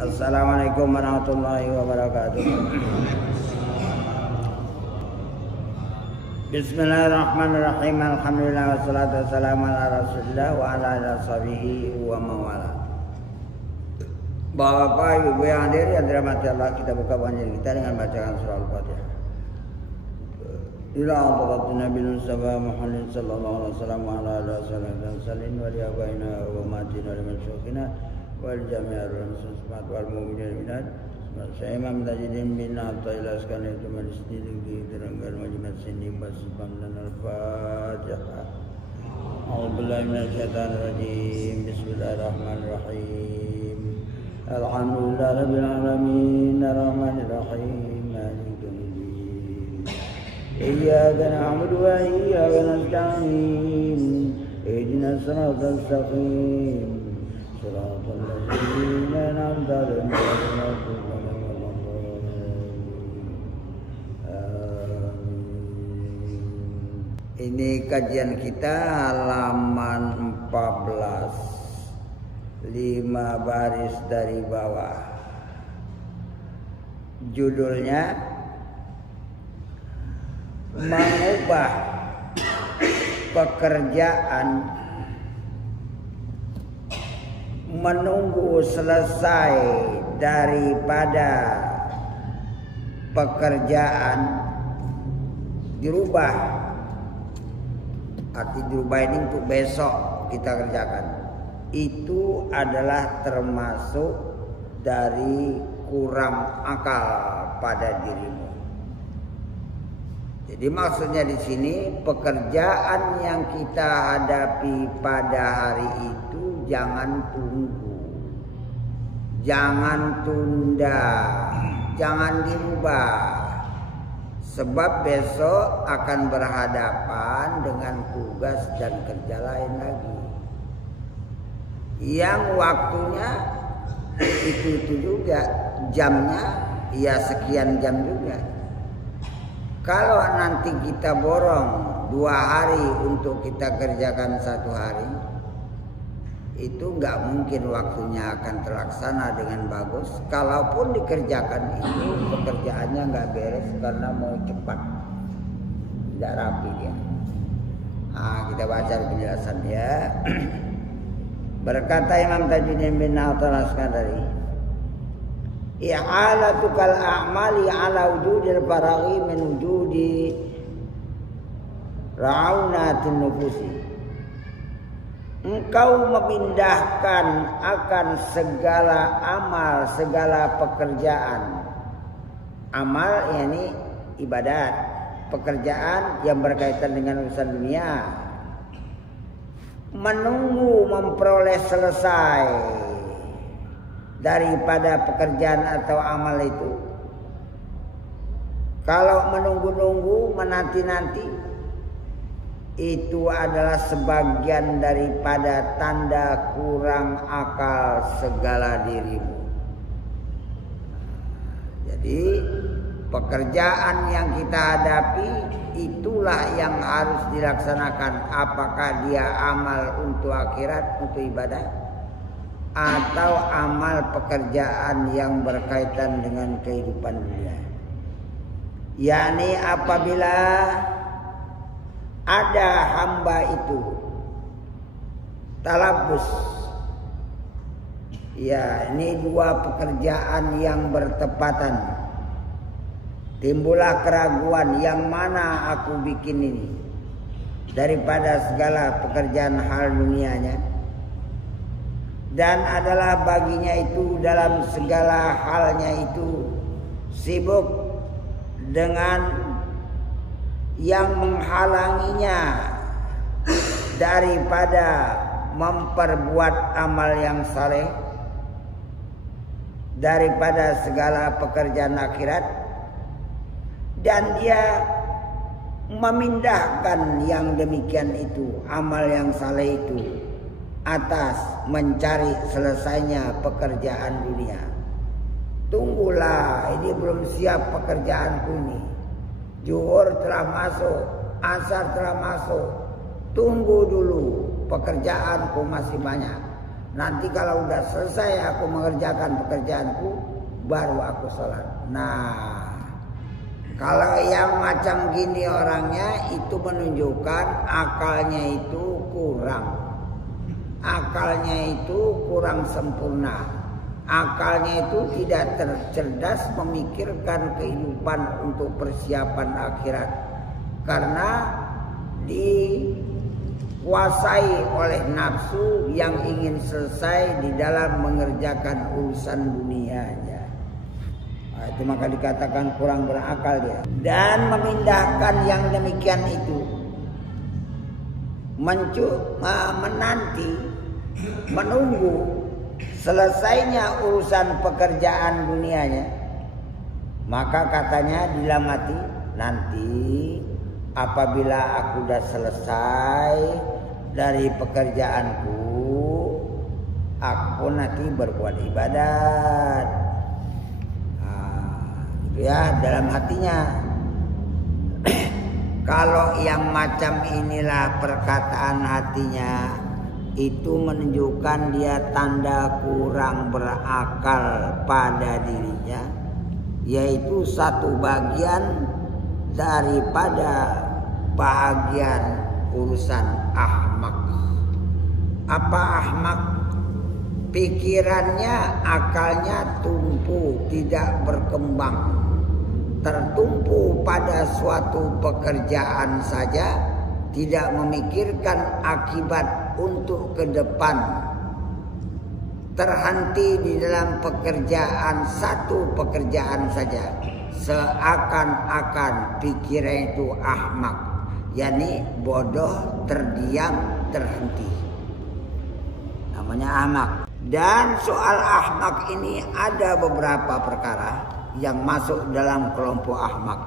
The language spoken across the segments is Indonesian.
Assalamualaikum warahmatullahi wabarakatuh. Bismillahirrahmanirrahim. Alhamdulillah wassalatu wassalamu ala Rasulillah wa ala alihi wa mawala. Bapak Ibu yang hadir yang dirahmati Allah, kita buka panjang kita dengan bacaan surah Al-Fatihah. Ila hadratin Nabi Mustafa Muhammad sallallahu alaihi wasallam wa ala alihi wasallam wa li abaina wa matina wa masyukhina wal jami'ar muslimat wal mu'minin minat. Saya Imam Tajidin bin Abdul Askan itu manisni di teranggar majlis sini basbam dan al-Fatihah. A'udzubillahi minasyaitonir rajim. Bismillahirrahmanirrahim. Alhamdulillahirabbil alamin arrahmanir rahim maliki yaumiddin. Iyyaka na'budu wa iyyaka nasta'in. Ihdinas siratal mustaqim. Shiratal ladzina an'amta 'alaihim ghairil maghdubi 'alaihim waladdallin. Ini kajian kita halaman 14. 5 baris dari bawah. Judulnya mengubah pekerjaan, menunggu selesai daripada pekerjaan dirubah. Arti dirubah ini untuk besok kita kerjakan. Itu adalah termasuk dari kurang akal pada dirimu. Jadi maksudnya di sini pekerjaan yang kita hadapi pada hari itu jangan tunggu, jangan tunda, jangan dirubah. Sebab besok akan berhadapan dengan tugas dan kerja lain lagi. Yang waktunya itu juga, jamnya ya sekian jam juga. Kalau nanti kita borong 2 hari untuk kita kerjakan 1 hari, itu nggak mungkin waktunya akan terlaksana dengan bagus. Kalaupun dikerjakan itu pekerjaannya nggak beres karena mau cepat, tidak rapi dia. Nah, kita baca penjelasan dia. Berkata Imam Tajidin bin Abdul Askandari, i'alatu kal a'mali ala wujudil faraghi min wujudi ra'unatin nufusi. Engkau memindahkan akan segala amal, segala pekerjaan. Amal yakni ibadat, pekerjaan yang berkaitan dengan urusan dunia. Menunggu memperoleh selesai daripada pekerjaan atau amal itu. Kalau menunggu-nunggu, menanti-nanti, itu adalah sebagian daripada tanda kurang akal segala dirimu. Jadi pekerjaan yang kita hadapi itulah yang harus dilaksanakan. Apakah dia amal untuk akhirat, untuk ibadah, atau amal pekerjaan yang berkaitan dengan kehidupan dunia. yakni apabila ada hamba itu talabus, ya ini dua pekerjaan yang bertepatan, timbullah keraguan yang mana aku bikin ini daripada segala pekerjaan hal dunianya, dan adalah baginya itu dalam segala halnya itu sibuk dengan yang menghalanginya daripada memperbuat amal yang saleh, daripada segala pekerjaan akhirat, dan dia memindahkan yang demikian itu, amal yang saleh itu, atas mencari selesainya pekerjaan dunia. Tunggulah, ini belum siap pekerjaanku ini. Zuhur telah masuk, asar telah masuk. Tunggu dulu, pekerjaanku masih banyak. Nanti kalau udah selesai aku mengerjakan pekerjaanku, baru aku sholat. Nah, kalau yang macam gini orangnya itu menunjukkan akalnya itu kurang. Akalnya itu kurang sempurna. Akalnya itu tidak cerdas memikirkan kehidupan untuk persiapan akhirat. Karena dikuasai oleh nafsu yang ingin selesai di dalam mengerjakan urusan dunianya. Nah, itu maka dikatakan kurang berakal dia. Dan memindahkan yang demikian itu, menanti, menunggu selesainya urusan pekerjaan dunianya, maka katanya dalam hati, nanti apabila aku sudah selesai dari pekerjaanku, aku pun nanti berbuat ibadat. Itu ya dalam hatinya. Kalau yang macam inilah perkataan hatinya, itu menunjukkan dia tanda kurang berakal pada dirinya, yaitu satu bagian daripada bagian urusan ahmak. Apa ahmak? Pikirannya, akalnya tumpu, tidak berkembang, tertumpu pada suatu pekerjaan saja, tidak memikirkan akibat untuk ke depan, terhenti di dalam pekerjaan, satu pekerjaan saja, seakan-akan pikiran itu ahmak, yakni bodoh, terdiam, terhenti, namanya ahmak. Dan soal ahmak ini ada beberapa perkara yang masuk dalam kelompok ahmak.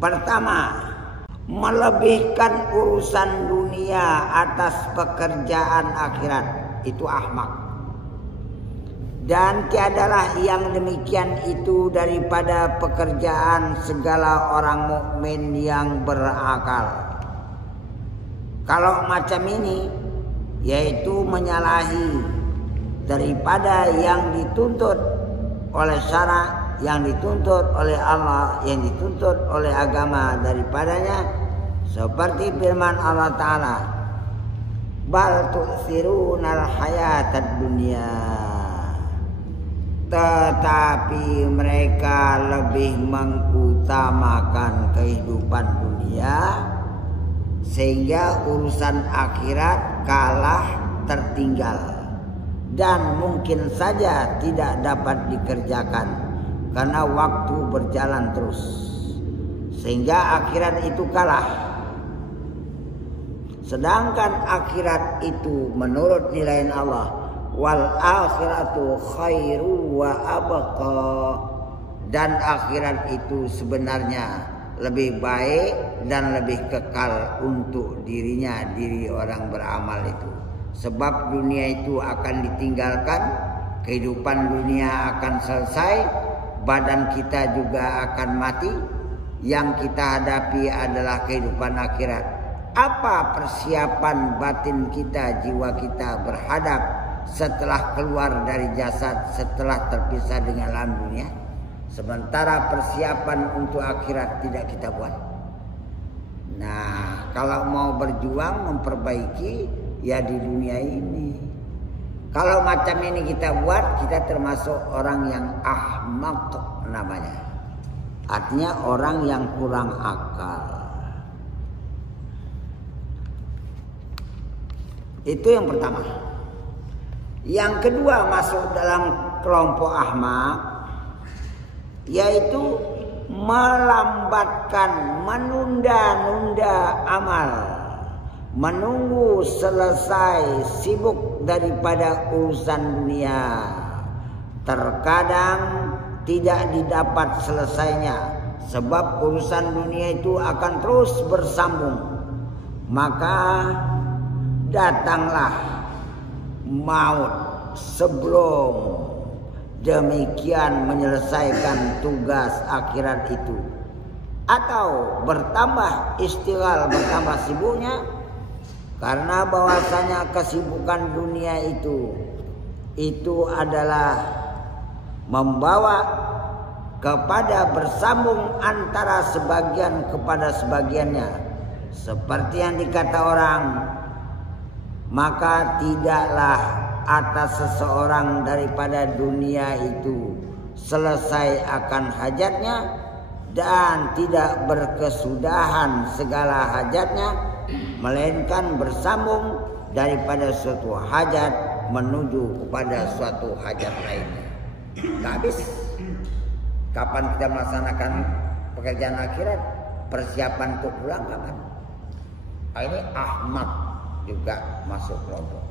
Pertama, melebihkan urusan dunia atas pekerjaan akhirat, itu ahmak. Dan tiadalah yang demikian itu daripada pekerjaan segala orang mukmin yang berakal. Kalau macam ini, yaitu menyalahi daripada yang dituntut oleh syarak, yang dituntut oleh Allah, yang dituntut oleh agama daripadanya, seperti firman Allah Ta'ala, bal tu'thirunal hayatad dunya, tetapi mereka lebih mengutamakan kehidupan dunia, sehingga urusan akhirat kalah, tertinggal, dan mungkin saja tidak dapat dikerjakan karena waktu berjalan terus, sehingga akhirat itu kalah. Sedangkan akhirat itu menurut nilai Allah, wal akhiratu khairu wa abqa, dan akhirat itu sebenarnya lebih baik dan lebih kekal untuk dirinya, diri orang beramal itu. Sebab dunia itu akan ditinggalkan, kehidupan dunia akan selesai, badan kita juga akan mati. Yang kita hadapi adalah kehidupan akhirat. Apa persiapan batin kita, jiwa kita berhadap setelah keluar dari jasad, setelah terpisah dengan alam dunia? Sementara persiapan untuk akhirat tidak kita buat. Nah, kalau mau berjuang memperbaiki, ya di dunia ini. Kalau macam ini kita buat, kita termasuk orang yang ahmak namanya. Artinya orang yang kurang akal. Itu yang pertama. Yang kedua masuk dalam kelompok ahmak, yaitu melambatkan, menunda-nunda amal, menunggu selesai, sibuk daripada urusan dunia. Terkadang tidak didapat selesainya, sebab urusan dunia itu akan terus bersambung. Maka datanglah maut sebelum demikian menyelesaikan tugas akhirat itu, atau bertambah istighal, bertambah sibuknya Karena bahwasanya kesibukan dunia itu adalah membawa kepada bersambung antara sebagian kepada sebagiannya. Seperti yang dikata orang, maka tidaklah atas seseorang daripada dunia itu selesai akan hajatnya dan tidak berkesudahan segala hajatnya, melainkan bersambung daripada suatu hajat menuju kepada suatu hajat lainnya. Tak habis. Kapan kita melaksanakan pekerjaan akhirat? Persiapan untuk pulang kapan? Ini Ahmad juga masuk kelompok.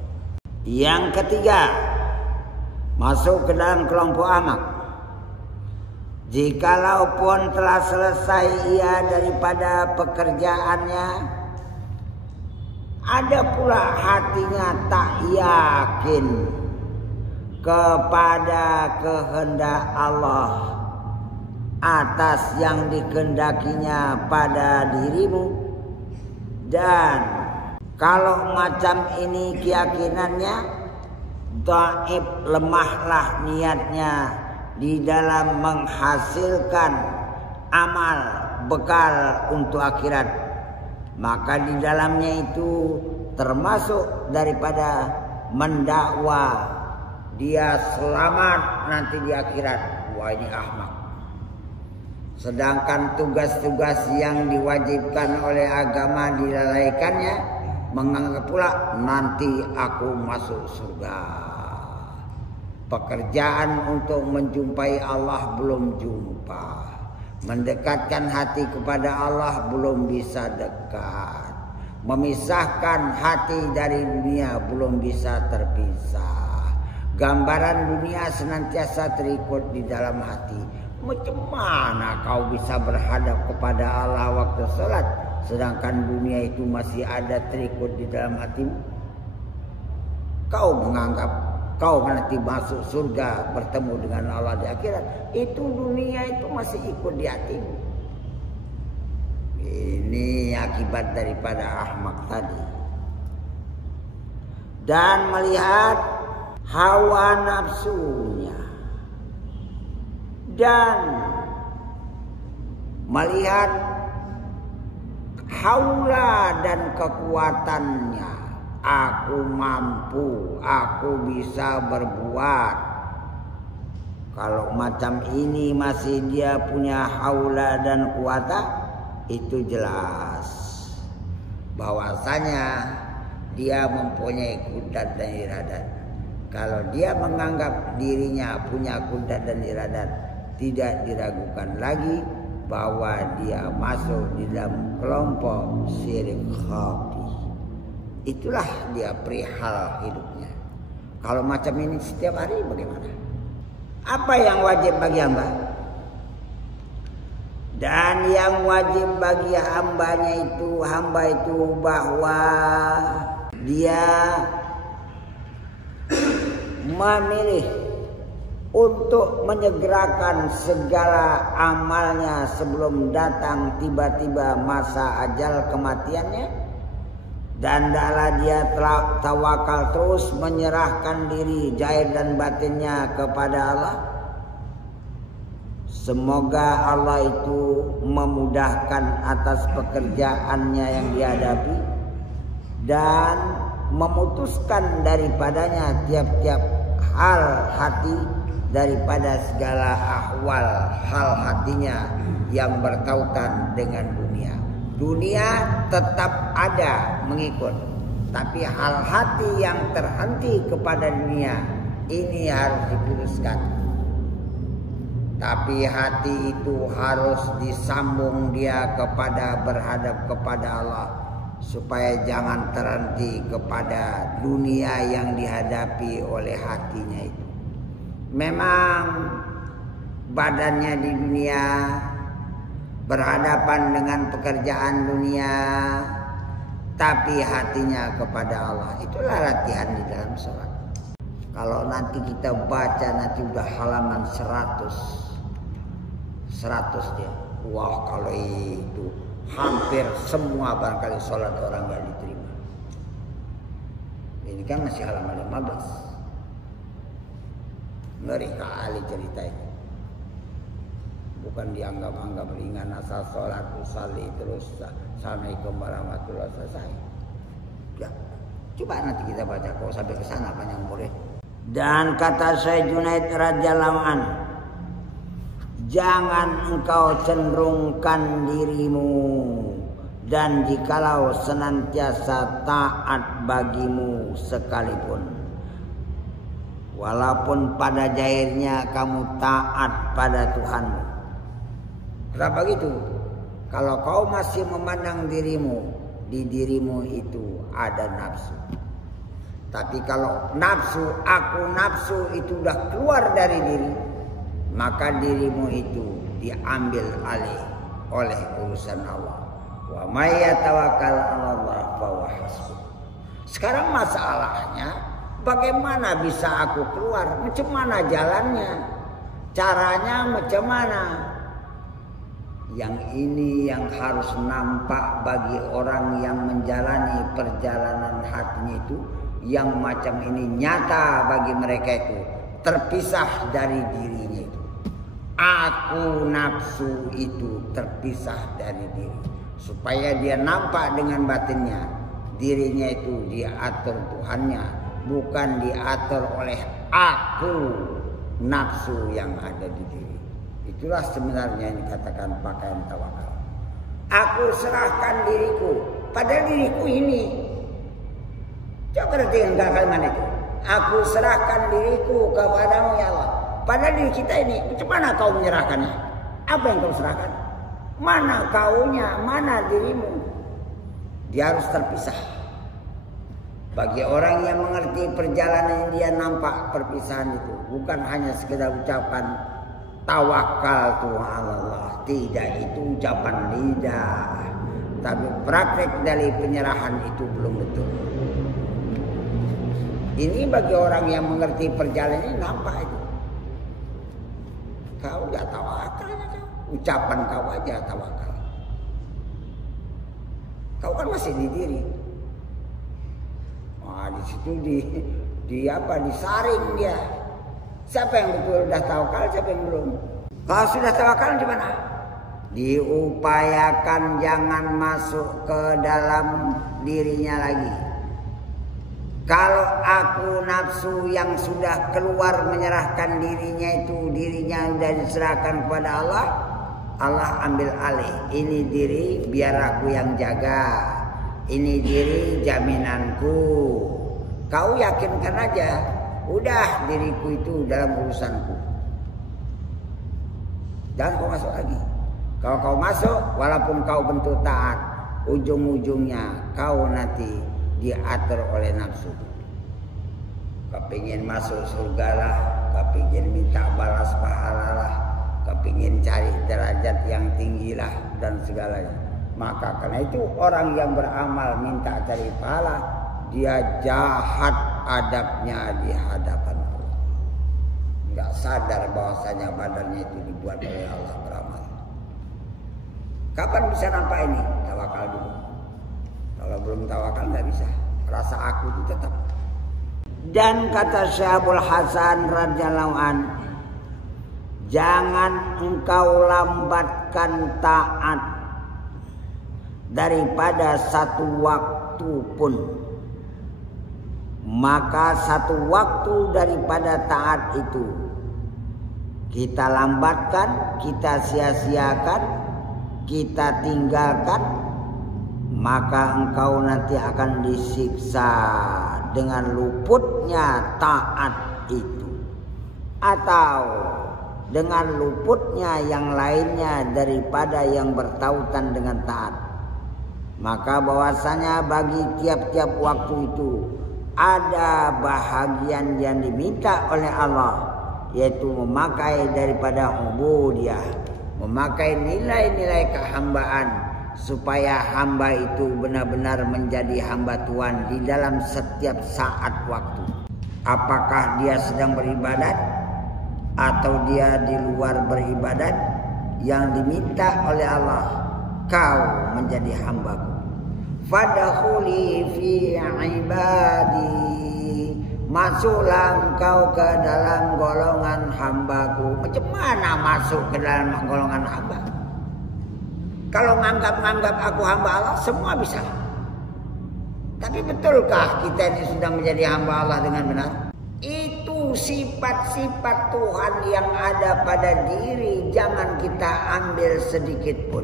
Yang ketiga, masuk ke dalam kelompok Ahmad. Jikalaupun telah selesai ia daripada pekerjaannya, ada pula hatinya tak yakin kepada kehendak Allah atas yang dikehendakinya pada dirimu. Dan kalau macam ini keyakinannya, dhaif, lemahlah niatnya di dalam menghasilkan amal bekal untuk akhirat. Maka di dalamnya itu termasuk daripada mendakwa dia selamat nanti di akhirat. Wah, ini ahmak. Sedangkan tugas-tugas yang diwajibkan oleh agama dilalaikannya, menganggap pula nanti aku masuk surga. Pekerjaan untuk menjumpai Allah belum jumpa. Mendekatkan hati kepada Allah belum bisa dekat. Memisahkan hati dari dunia belum bisa terpisah. Gambaran dunia senantiasa terikut di dalam hati. Macam mana kau bisa berhadap kepada Allah waktu sholat, sedangkan dunia itu masih ada terikut di dalam hatimu? Kau menganggap kau nanti masuk surga bertemu dengan Allah di akhirat, itu dunia itu masih ikut di hatimu. Ini akibat daripada ahmak tadi. Dan melihat hawa nafsunya, dan melihat haula dan kekuatannya. Aku mampu, aku bisa berbuat. Kalau macam ini masih dia punya haula dan kuwata, itu jelas bahwasanya dia mempunyai kudrat dan iradat. Kalau dia menganggap dirinya punya kudrat dan iradat, tidak diragukan lagi bahwa dia masuk di dalam kelompok syirik khafi. Itulah dia perihal hidupnya. Kalau macam ini setiap hari bagaimana? Apa yang wajib bagi hamba? Dan yang wajib bagi hamba itu bahwa dia memilih untuk menyegerakan segala amalnya sebelum datang tiba-tiba masa ajal kematiannya. Dan hendaklah dia tawakal terus menyerahkan diri zahir dan batinnya kepada Allah. Semoga Allah itu memudahkan atas pekerjaannya yang dihadapi dan memutuskan daripadanya tiap-tiap hal hati daripada segala ahwal hal hatinya yang bertautan dengan dunia. Dunia tetap ada mengikut, tapi hal hati yang terhenti kepada dunia ini harus diluruskan. Tapi hati itu harus disambung dia kepada berhadap kepada Allah, supaya jangan terhenti kepada dunia yang dihadapi oleh hatinya itu. Memang badannya di dunia, berhadapan dengan pekerjaan dunia, tapi hatinya kepada Allah. Itulah latihan di dalam sholat. Kalau nanti kita baca nanti udah halaman 100 dia. Wah, kalau itu hampir semua barangkali sholat orang gak diterima. Ini kan masih halaman 15. Ngeri kali cerita ini. Bukan dianggap-anggap ringan, asal sholat, usalli terus assalamualaikum warahmatullahi selesai. Ya, coba nanti kita baca kok sampai ke sana panjang umurnya. Dan kata Syekh Junaid radhiyallahu an, jangan engkau cenderungkan dirimu dan jikalau senantiasa taat bagimu sekalipun, walaupun pada zahirnya kamu taat pada Tuhanmu. Kenapa gitu? Kalau kau masih memandang dirimu, di dirimu itu ada nafsu. Tapi kalau nafsu, aku nafsu itu udah keluar dari diri, maka dirimu itu diambil alih oleh urusan Allah. Wa may yatawakkal 'alallah fahuwa hasbuh. Sekarang masalahnya, bagaimana bisa aku keluar? Macam mana jalannya? Caranya macam mana? Yang ini yang harus nampak bagi orang yang menjalani perjalanan hatinya itu, yang macam ini nyata bagi mereka itu, terpisah dari dirinya itu. Aku nafsu itu terpisah dari diri, supaya dia nampak dengan batinnya dirinya itu diatur Tuhannya, bukan diatur oleh aku nafsu yang ada di diri. Itulah sebenarnya yang dikatakan pakaian tawakal. Aku serahkan diriku pada diriku ini. Coba perhatikan kalimat itu. Aku serahkan diriku kepadamu ya Allah. Pada diri kita ini, macam mana kau menyerahkannya? Apa yang kau serahkan? Mana kaunya, mana dirimu? Dia harus terpisah. Bagi orang yang mengerti perjalanan dia nampak perpisahan itu. Bukan hanya sekedar ucapan tawakal Tuhan Allah. Tidak, itu ucapan lidah. Tapi praktek dari penyerahan itu belum betul. Ini bagi orang yang mengerti perjalanan ini nampak itu. Kau gak tawakal, ucapan kau aja tawakal. Kau kan masih di diri. Wah, di situ disaring dia. Siapa yang betul sudah tawakal, siapa yang belum? Kalau sudah tawakal gimana? Diupayakan jangan masuk ke dalam dirinya lagi. Kalau aku nafsu yang sudah keluar menyerahkan dirinya itu, dirinya sudah diserahkan kepada Allah, Allah ambil alih. Ini diri biar aku yang jaga. Ini diri jaminanku. Kau yakinkan aja, udah diriku itu dalam urusanku. Jangan kau masuk lagi. Kalau kau masuk, walaupun kau bentuk taat, ujung-ujungnya kau nanti diatur oleh nafsu. Kepingin masuk surga lah, kepingin minta balas pahala lah, kepingin cari derajat yang tinggi lah dan segalanya. Maka karena itu orang yang beramal minta cari pahala, dia jahat adabnya di hadapan Allah. Enggak sadar bahwasanya badannya itu dibuat oleh Allah beramal. Kapan bisa nampak ini? Tawakal dulu. Kalau belum tawakal nggak bisa. Rasa aku itu tetap. Dan kata Syekh Hasan radhiyallahu an, jangan engkau lambatkan taat daripada satu waktu pun. Maka satu waktu daripada taat itu kita lambatkan, kita sia-siakan, kita tinggalkan, maka engkau nanti akan disiksa dengan luputnya taat itu, atau dengan luputnya yang lainnya daripada yang bertautan dengan taat. Maka bahwasanya bagi tiap-tiap waktu itu ada bahagian yang diminta oleh Allah, yaitu memakai daripada ubudiyah, memakai nilai-nilai kehambaan, supaya hamba itu benar-benar menjadi hamba Tuhan di dalam setiap saat waktu. Apakah dia sedang beribadat atau dia di luar beribadat, yang diminta oleh Allah, kau menjadi hambaku. Fadkhuli fi ibadi, masuklah engkau ke dalam golongan hambaku. Macam mana masuk ke dalam golongan hamba? Kalau nganggap aku hamba Allah, semua bisa. Tapi betulkah kita ini sudah menjadi hamba Allah dengan benar? Itu sifat-sifat Tuhan yang ada pada diri, jangan kita ambil sedikit pun.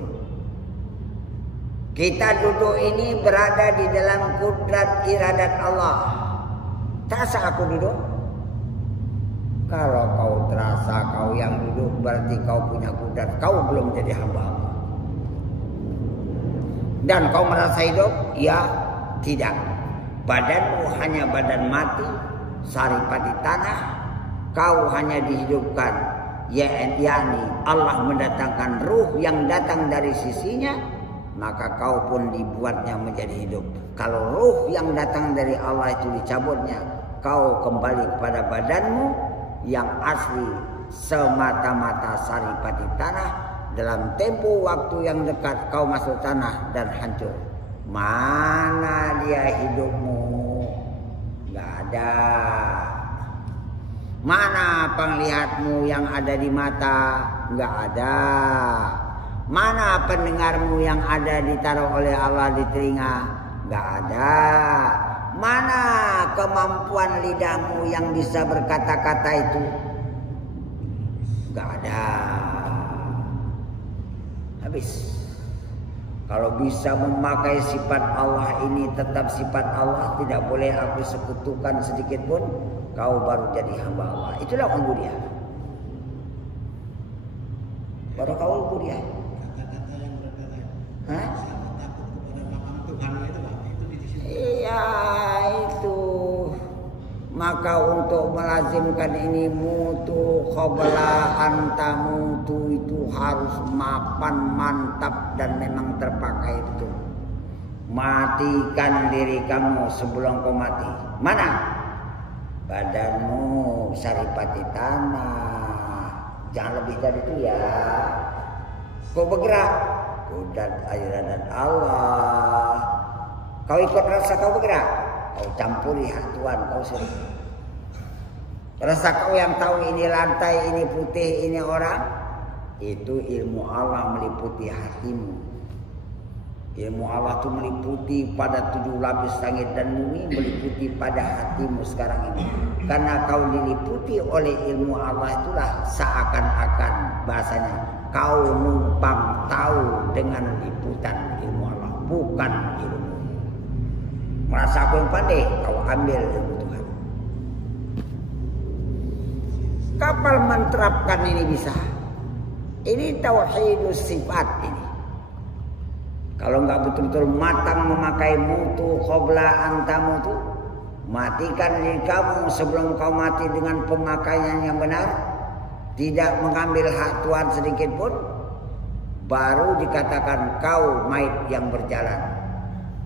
Kita duduk ini berada di dalam kudrat iradat Allah. Terasa aku duduk? Kalau kau terasa kau yang duduk, berarti kau punya kudrat. Kau belum jadi hamba Allah. Dan kau merasa hidup? Ya, tidak. Badanmu hanya badan mati, saripati tanah. Kau hanya dihidupkan. yakni Allah mendatangkan ruh yang datang dari sisinya, maka kau pun dibuatnya menjadi hidup. Kalau ruh yang datang dari Allah itu dicabutnya, kau kembali kepada badanmu yang asli semata-mata saripati tanah. Dalam tempo waktu yang dekat kau masuk tanah dan hancur. Mana dia hidupmu? Gak ada. Mana penglihatmu yang ada di mata? Gak ada. Mana pendengarmu yang ada ditaruh oleh Allah di telinga? Gak ada. Mana kemampuan lidahmu yang bisa berkata-kata itu? Gak ada. Habis. Kalau bisa memakai sifat Allah ini tetap sifat Allah, tidak boleh aku sekutukan sedikit pun, kau baru jadi hamba Allah. Itulah ubudiyah. Baru kau ubudiyah. Kata-kata yang berkata, Hah? sangat takut kepada makam Tuhan itu Pak, itu di sini. Iya itu. Maka untuk melazimkan ini mutu qabla anta mutu itu harus mapan, mantap dan memang terpakai betul. Matikan diri kamu sebelum kau mati. Mana? Badanmu saripati tanah. Jangan lebih dari itu ya. Kau bergerak, kudrat iradat Allah. Kau ikut rasa kau bergerak, kau campuri hak Tuhan kau sendiri. Rasa kau yang tahu ini lantai, ini putih, ini orang, itu ilmu Allah meliputi hatimu. Ilmu Allah itu meliputi pada 7 lapis langit dan bumi, meliputi pada hatimu sekarang ini. Karena kau diliputi oleh ilmu Allah itulah seakan-akan bahasanya kau numpang tahu dengan liputan ilmu Allah, bukan ilmu. Merasa aku yang pandai, kau ambil ilmu Tuhan. Kapal menerapkan ini bisa. Ini tauhidus sifat ini. Kalau nggak betul-betul matang memakai mutu qabla anta mutu, matikan diri kamu sebelum kau mati dengan pemakaian yang benar, tidak mengambil hak Tuhan sedikit pun, baru dikatakan kau mayit yang berjalan.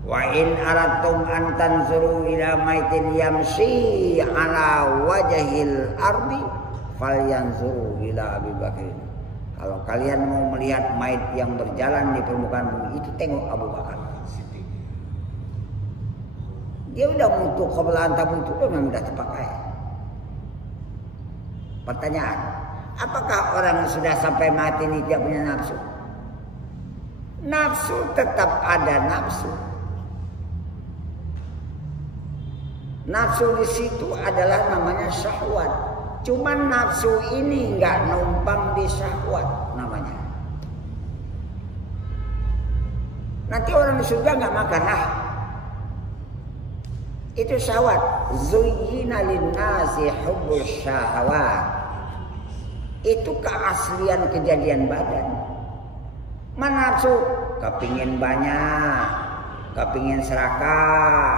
Wa in aradtum an tanzuru ila maitin yamshi ala wajhil ardi falyanzuru ila Abi Bakr. Kalau kalian mau melihat mayit yang berjalan di permukaan bumi, itu tengok Abu Bakar. Dia udah mutu qabla anta mutu, memang udah terpakai. Pertanyaan, apakah orang yang sudah sampai mati ini tidak punya nafsu? Nafsu tetap ada nafsu. Nafsu di situ adalah namanya syahwat. Cuman nafsu ini nggak numpang di syahwat namanya. Nanti orang di surga nggak makan itu syahwat. Zuyyina linnasi hubbus syahwat. Itu keaslian kejadian badan. Mana nafsu? Kepingin banyak, kepingin serakah,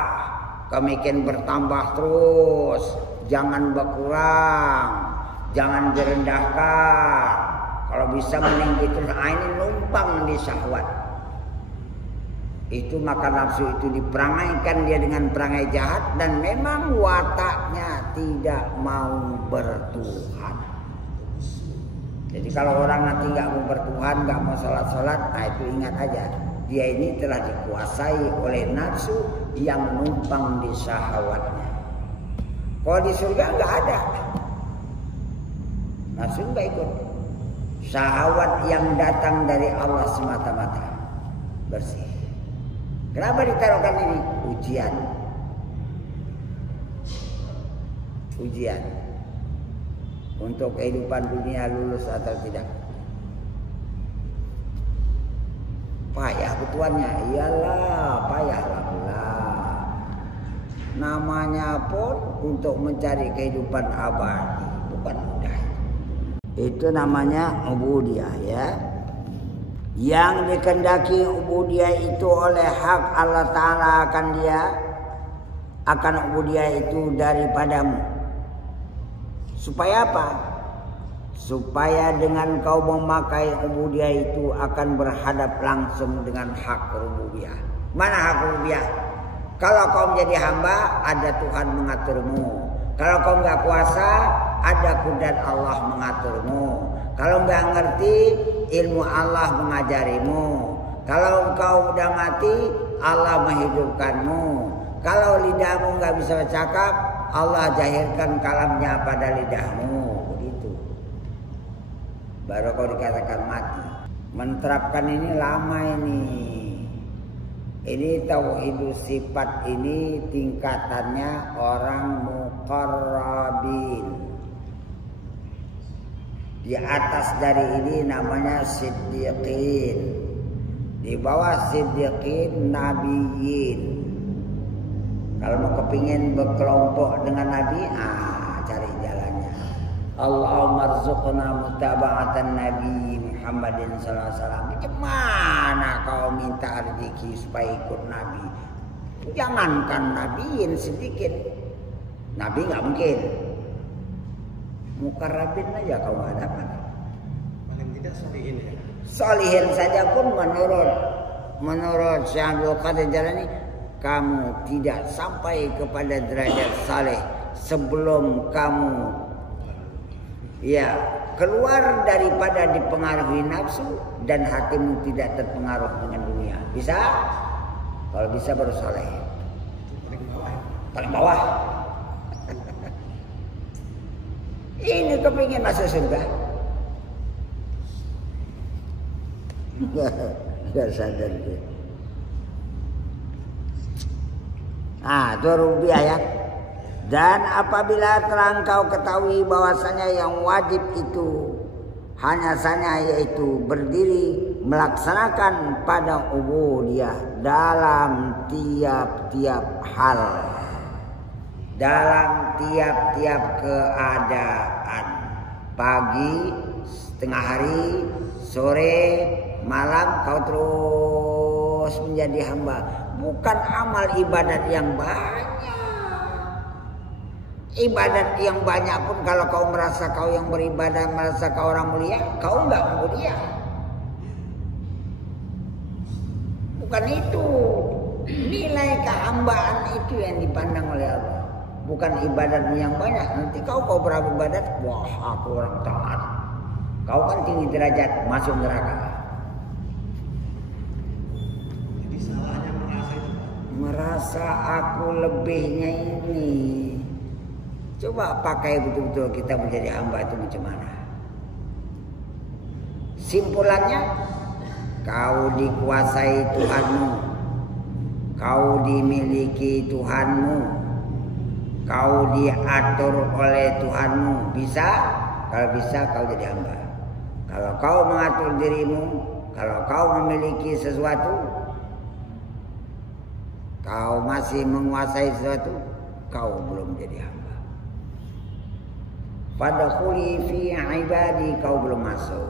kepingin bertambah terus. Jangan berkurang, jangan direndahkan. Kalau bisa meninggi terus, ini numpang di syahwat. Itu maka nafsu itu diperangaikan dia dengan perangai jahat dan memang wataknya tidak mau bertuhan. Jadi kalau orang nanti nggak mau bertuhan, nggak mau sholat, nah itu ingat aja, dia ini telah dikuasai oleh nafsu yang numpang di syahwatnya. Kalau di surga nggak ada, langsung nggak ikut. Syahwat yang datang dari Allah semata-mata bersih. Kenapa ditaruhkan ini? Ujian. Ujian untuk kehidupan dunia, lulus atau tidak. Payah betuannya, iyalah payahlah pula. Namanya pun untuk mencari kehidupan abadi, bukan mudah. Itu namanya ubudiyah ya. Yang dikehendaki ubudiyah itu oleh hak Allah Ta'ala akan ubudiyah itu daripadamu. Supaya apa? Supaya dengan kau memakai ubudiyah itu akan berhadap langsung dengan hak rububiyah. Mana hak rububiyah? Kalau kau menjadi hamba, ada Tuhan mengaturmu. Kalau kau nggak puasa, ada kudrat Allah mengaturmu. Kalau nggak ngerti, ilmu Allah mengajarimu. Kalau engkau udah mati, Allah menghidupkanmu. Kalau lidahmu nggak bisa bercakap, Allah jahirkan kalamnya pada lidahmu. Begitu. Baru kau dikatakan mati. Menerapkan ini lama ini. Ini tauhidus sifat ini tingkatannya orang muqarrabin. Di atas dari ini namanya siddiqin. Di bawah siddiqin nabiyyin. Kalau mau kepingin berkelompok dengan Nabi, cari jalannya. Allahumma rzuqna mutaba'atan Nabi Muhammadin sallallahu alaihi wasallam. Gimana kau minta rezeki supaya ikut Nabi? Jangankan nabiin sedikit. Nabi nggak mungkin. Mukarrabin aja kau nggak dapat. Paling tidak solihin ya. Solihin saja pun menurut Syekh Abdul Qadir Jalani, kamu tidak sampai kepada derajat saleh sebelum kamu keluar daripada dipengaruhi nafsu dan hatimu tidak terpengaruh dengan dunia. Bisa? Kalau bisa baru saleh. Paling bawah. Paling bawah. Ini kepingin masuk surga. Gak sadar dia. Itu rubiah ya. Dan apabila telah engkau ketahui bahwasanya yang wajib itu hanya saja yaitu berdiri melaksanakan pada ubudiyah dalam tiap-tiap hal, dalam tiap-tiap keadaan, pagi, setengah hari, sore, malam kau terus menjadi hamba. Bukan amal ibadat yang banyak. Ibadat yang banyak pun kalau kau merasa kau yang beribadah, merasa kau orang mulia, kau enggak mulia. Bukan itu. Nilai kehambaan itu yang dipandang oleh Allah. Bukan ibadatmu yang banyak. Nanti kau beribadat, wah aku orang taat. Kau kan tinggi derajat, masuk neraka. Jadi salahnya merasa itu. Merasa aku lebihnya ini. Coba pakai betul-betul kita menjadi hamba itu macam mana? Simpulannya, kau dikuasai Tuhanmu, kau dimiliki Tuhanmu, kau diatur oleh Tuhanmu. Bisa? Kalau bisa kau jadi hamba. Kalau kau mengatur dirimu, kalau kau memiliki sesuatu, kau masih menguasai sesuatu, kau belum jadi hamba. Fadkhuli fi ibadi, kau belum masuk.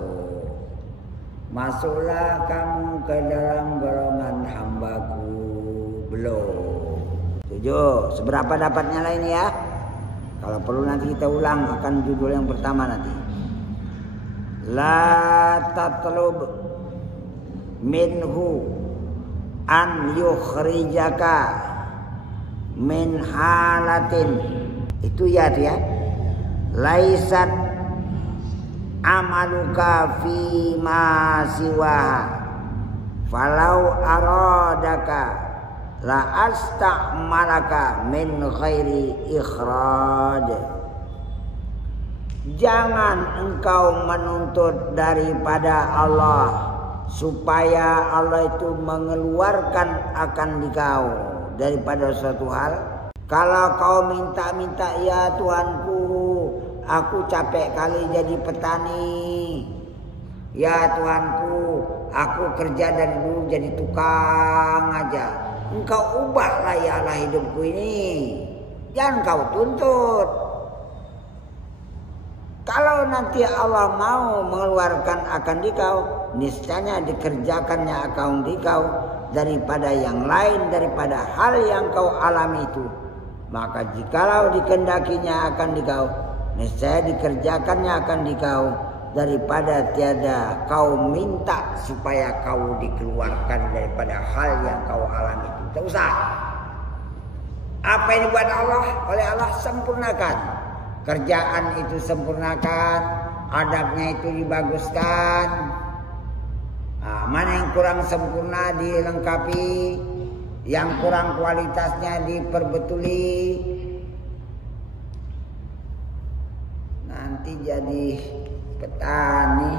Masuklah kamu ke dalam golongan hambaku. Belum. Tujuh. Seberapa dapatnya lah ini ya? Kalau perlu nanti kita ulang akan judul yang pertama nanti. La tatlub minhu an yukhrijaka min halatin. Itu ya dia. Laisat amaluka fi ma siwa falau aradaka la asta'malaka min ghairi ikhraj. Jangan engkau menuntut daripada Allah supaya Allah itu mengeluarkan akan dikau daripada suatu hal. Kalau kau minta-minta, ya Tuhanku, aku capek kali jadi petani. Ya Tuhanku, aku kerja dari dulu jadi tukang aja. Engkau ubahlah ya Allah hidupku ini. Jangan kau tuntut. Kalau nanti Allah mau mengeluarkan akan dikau, niscaya dikerjakannya akan dikau daripada yang lain, daripada hal yang kau alami itu. Maka jikalau dikendakinya akan dikau, niscaya dikerjakannya akan dikau daripada tiada kau minta supaya kau dikeluarkan daripada hal yang kau alami itu. Tak usah. Apa yang dibuat Allah oleh Allah sempurnakan. Kerjaan itu sempurnakan, adabnya itu dibaguskan. Mana yang kurang sempurna dilengkapi, yang kurang kualitasnya diperbetuli. Nanti jadi petani,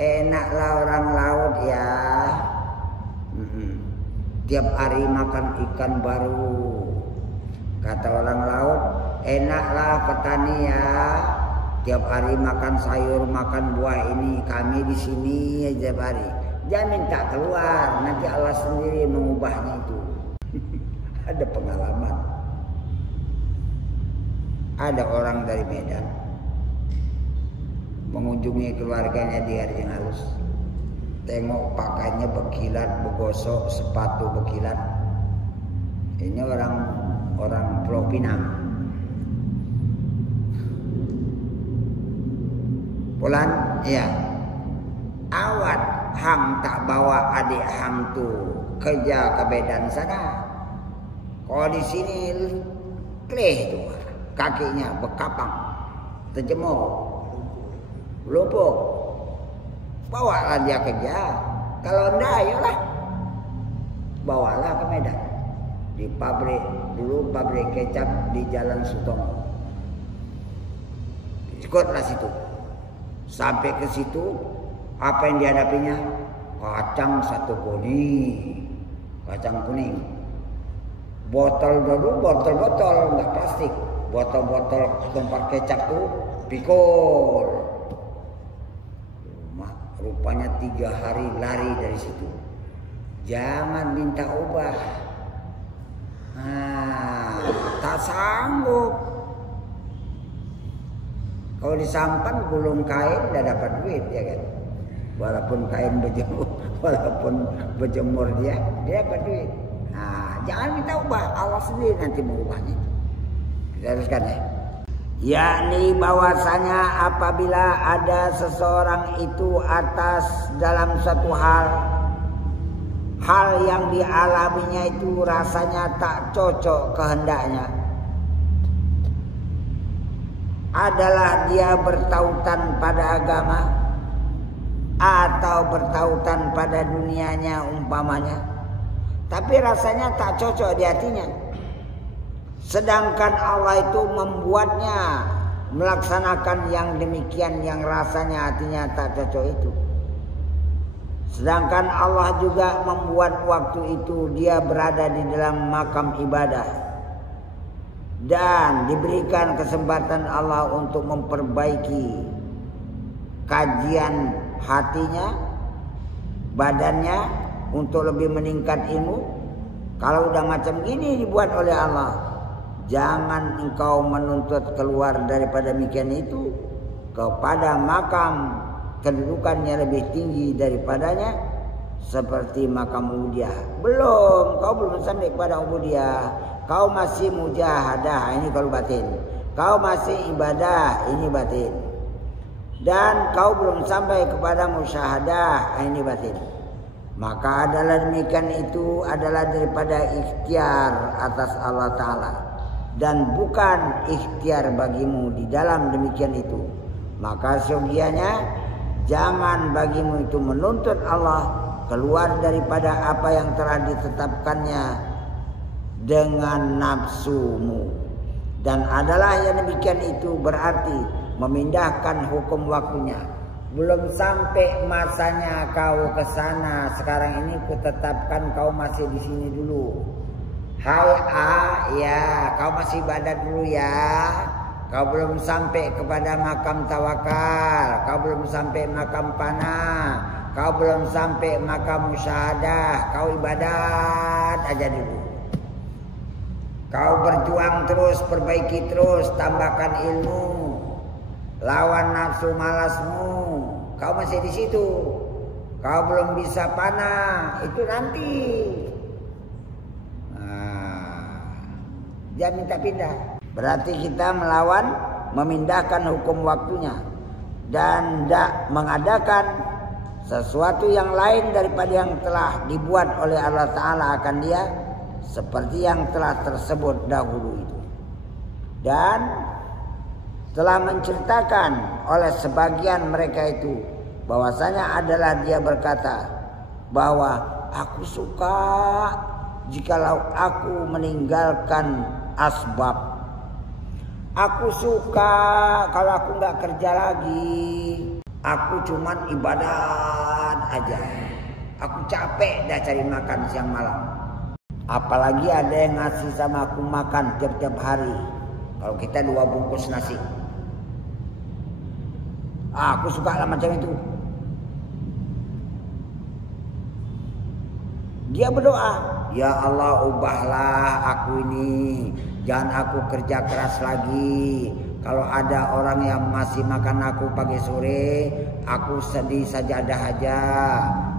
enaklah orang laut ya. Tiap hari makan ikan baru. Kata orang laut, enaklah petani ya. Tiap hari makan sayur, makan buah ini. Kami di sini aja tiap hari. Jangan minta keluar, nanti Allah sendiri mengubahnya itu. Ada pengalaman. Ada orang dari Medan mengunjungi keluarganya di Harjingalus. Tengok pakainya berkilat, bergosok, sepatu berkilat. Ini orang Pulau Pinang. Pulan, iya. Awat hang tak bawa adik hang tu kerja ke Medan sana. Kalau di sini kleh tu, kakinya berkapang, terjemur, lumpuh. Bawalah dia kerja. Kalau enggak, ayolah. Bawalah ke Medan. Di pabrik, dulu pabrik kecap di Jalan Sutomo. Ikutlah situ. Sampai ke situ, apa yang dihadapinya? Kacang satu koni. Kacang kuning. Botol dulu, botol-botol, enggak plastik. Botol-botol tempat kecap tuh pikul. Rupanya 3 hari lari dari situ. Jangan minta ubah. Tak sanggup. Kalau disampan gulung kain udah dapat duit ya kan. Walaupun kain berjemur, walaupun berjemur dia dapat duit. Jangan minta ubah, Allah sendiri nanti mengubahnya. Kita teruskan ya. Yakni bahwasanya apabila ada seseorang itu atas dalam satu hal yang dialaminya itu rasanya tak cocok kehendaknya, adalah dia bertautan pada agama atau bertautan pada dunianya umpamanya, tapi rasanya tak cocok di hatinya. Sedangkan Allah itu membuatnya melaksanakan yang demikian yang rasanya hatinya tak cocok itu. Sedangkan Allah juga membuat waktu itu dia berada di dalam makam ibadah. Dan diberikan kesempatan Allah untuk memperbaiki kajian hatinya, badannya, untuk lebih meningkat ilmu. Kalau udah macam gini dibuat oleh Allah, jangan engkau menuntut keluar daripada demikian itu kepada makam kedudukannya lebih tinggi daripadanya, seperti makam ubudiyah. Kau belum sampai kepada ubudiyah, kau masih mujahadah, ini kalau batin. Kau masih ibadah, ini batin. Dan kau belum sampai kepada musyahadah, ini batin. Maka adalah demikian itu adalah daripada ikhtiar atas Allah Ta'ala, dan bukan ikhtiar bagimu di dalam demikian itu. Maka seyogianya jangan bagimu itu menuntut Allah keluar daripada apa yang telah ditetapkannya dengan nafsumu. Dan adalah yang demikian itu berarti memindahkan hukum waktunya. Belum sampai masanya kau ke sana, sekarang ini kutetapkan kau masih di sini dulu. Hai ya, kau masih ibadat dulu ya. Kau belum sampai kepada makam tawakal, kau belum sampai makam panah, kau belum sampai makam musyahadah, kau ibadat aja dulu. Kau berjuang terus, perbaiki terus, tambahkan ilmu, lawan nafsu malasmu. Kau masih di situ, kau belum bisa panah, itu nanti. Jangan minta pindah. Berarti kita melawan, memindahkan hukum waktunya. Dan tidak mengadakan sesuatu yang lain daripada yang telah dibuat oleh Allah Ta'ala akan dia. Seperti yang telah tersebut dahulu itu. Dan telah menceritakan oleh sebagian mereka itu. Bahwasanya adalah dia berkata. Bahwa aku suka jikalau aku meninggalkan asbab. Aku suka kalau aku nggak kerja lagi. Aku cuman ibadat aja. Aku capek dah cari makan siang malam. Apalagi ada yang ngasih sama aku makan tiap-tiap hari. Kalau kita 2 bungkus nasi. Aku suka lah macam itu. Dia berdoa, ya Allah ubahlah aku ini. Jangan aku kerja keras lagi. Kalau ada orang yang masih makan aku pagi sore, aku sedih sajadah aja.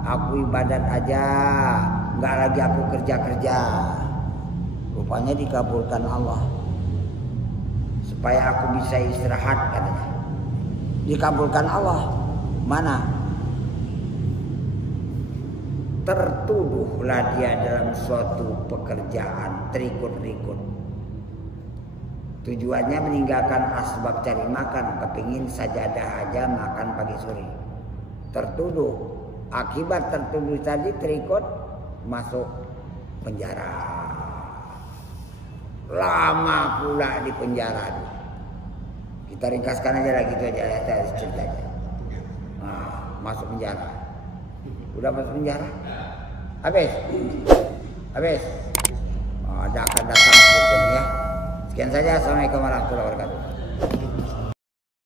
Aku ibadat aja. Enggak lagi aku kerja-kerja. Rupanya dikabulkan Allah. Supaya aku bisa istirahat katanya. Dikabulkan Allah. Mana? Tertuduhlah dia dalam suatu pekerjaan terikut-ikut. Tujuannya meninggalkan asbab cari makan, kepingin sajadah aja makan pagi sore. Tertuduh, akibat tertuduh tadi terikut masuk penjara. Lama pula di penjara. Kita ringkaskan aja lah gitu aja ceritanya. Nah, masuk penjara. Udah masuk penjara? Habis? Habis? Oh, ada akan datang seperti ini ya. Sekian saja. Assalamualaikum warahmatullahi wabarakatuh.